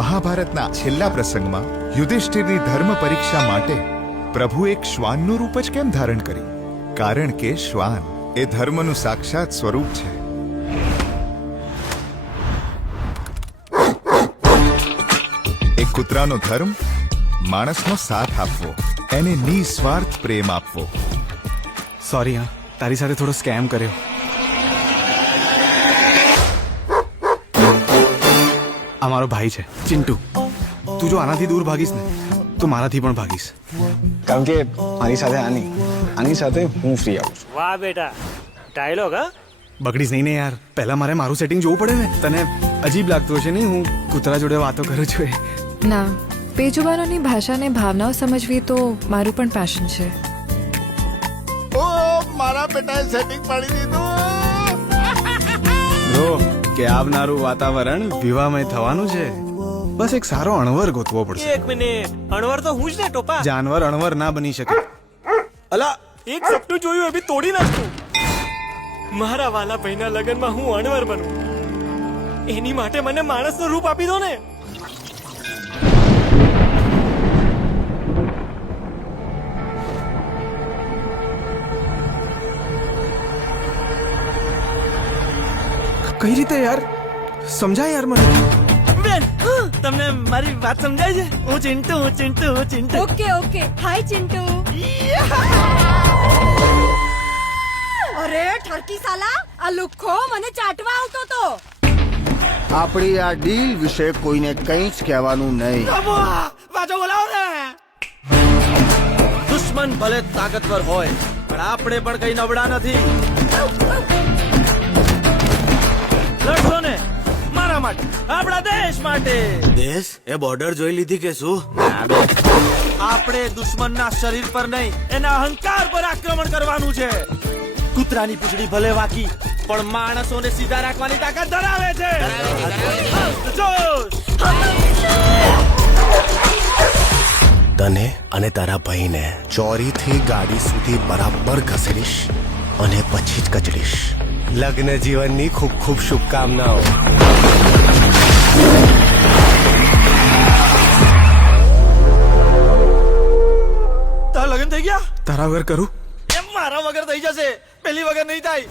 મહાભારતના છેલ્લા પ્રસંગમાં યુધિષ્ઠિરની ધર્મ પરીક્ષા માટે પ્રભુ એક શ્વાનનું રૂપ જ કેમ ધારણ કર્યું? કારણ કે શ્વાન એ ધર્મનું સાક્ષાત સ્વરૂપ છે. એક કૂતરાનો ધર્મ માણસનો સાથ આપવો, એને નિસ્વાર્થ પ્રેમ આપવો. સોરી હા, તારી સાથે થોડો સ્કેમ કર્યો. આ મારો ભાઈ છે ચિંટુ. તું જો આનાથી દૂર ભાગીશ ને તો મારાથી પણ ભાગીશ. કારણ કે મારી સાથે આની સાથે હું ફ્રી આવું છું. વાહ બેટા, ડાયલોગ હા. બગડીશ નહીં ને યાર, પહેલા મારે મારું સેટિંગ જોવું પડે ને. તને અજીબ લાગતું હશે નહીં હું કૂતરા જોડે વાતો કરું છું એ? ના, પેજુબાનોની ભાષાને ભાવનાઓ સમજવી તો મારું પણ પેશન છે. ઓ મારા બેટાએ સેટિંગ પાડી દીધું. બ્રો, કે આવનારું વાતાવરણ વિવાહમય થવાનું છે. બસ એક સારો અણવર ગોતવો પડશે. એક મિનિટ, અણવર તો હું જ ને ટોપા. જાનવર અણવર ના બની શકે. અલા, એક સપનું જોયું એ બી તોડી નાખતું. મારા વાલા ભાઈના લગ્નમાં હું અણવર બનું, એની માટે મને માણસનું રૂપ આપી દો ને. કઈ રીતે યાર? સમજાય યાર મને. બેન, તમને મારી વાત સમજાય છે? હું ચિંટુ. ઓકે ઓકે, હાય ચિંટુ. અરે ઠરકી સાલા, આ લુખ્ખો મને ચાટવા આવતો તો. આપણી આ ડીલ વિશે કોઈને કંઈ જ કહેવાનું નહીં. પાછો બોલાવો ને. દુશ્મન ભલે તાકાતવર હોય પણ આપણે પણ કઈ નબળા નથી. લડશો ને મારા માટે, આપણા દેશ માટે. દેશ એ બોર્ડર જોઈ લીધી કે શું? આપણે દુશ્મનના શરીર પર નહીં, એના અહંકાર પર આક્રમણ કરવાનું છે. કૂતરાની પૂંછડી ભલે વાકી પણ માણસોને સીધા રાખવાની તાકાત ધરાવે છે. જોશ! તને અને તારા ભાઈને ચોરીથી ગાડી સુધી બરાબર ઘસડીશ અને પછી જ કચડીશ. લગ્ન જીવનની ખૂબ ખૂબ શુભકામનાઓ. તારા લગ્ન થઈ ગયા? તારા વગર કરું? એમ મારા વગર થઈ જશે, પેલી વગર નહીં થાય.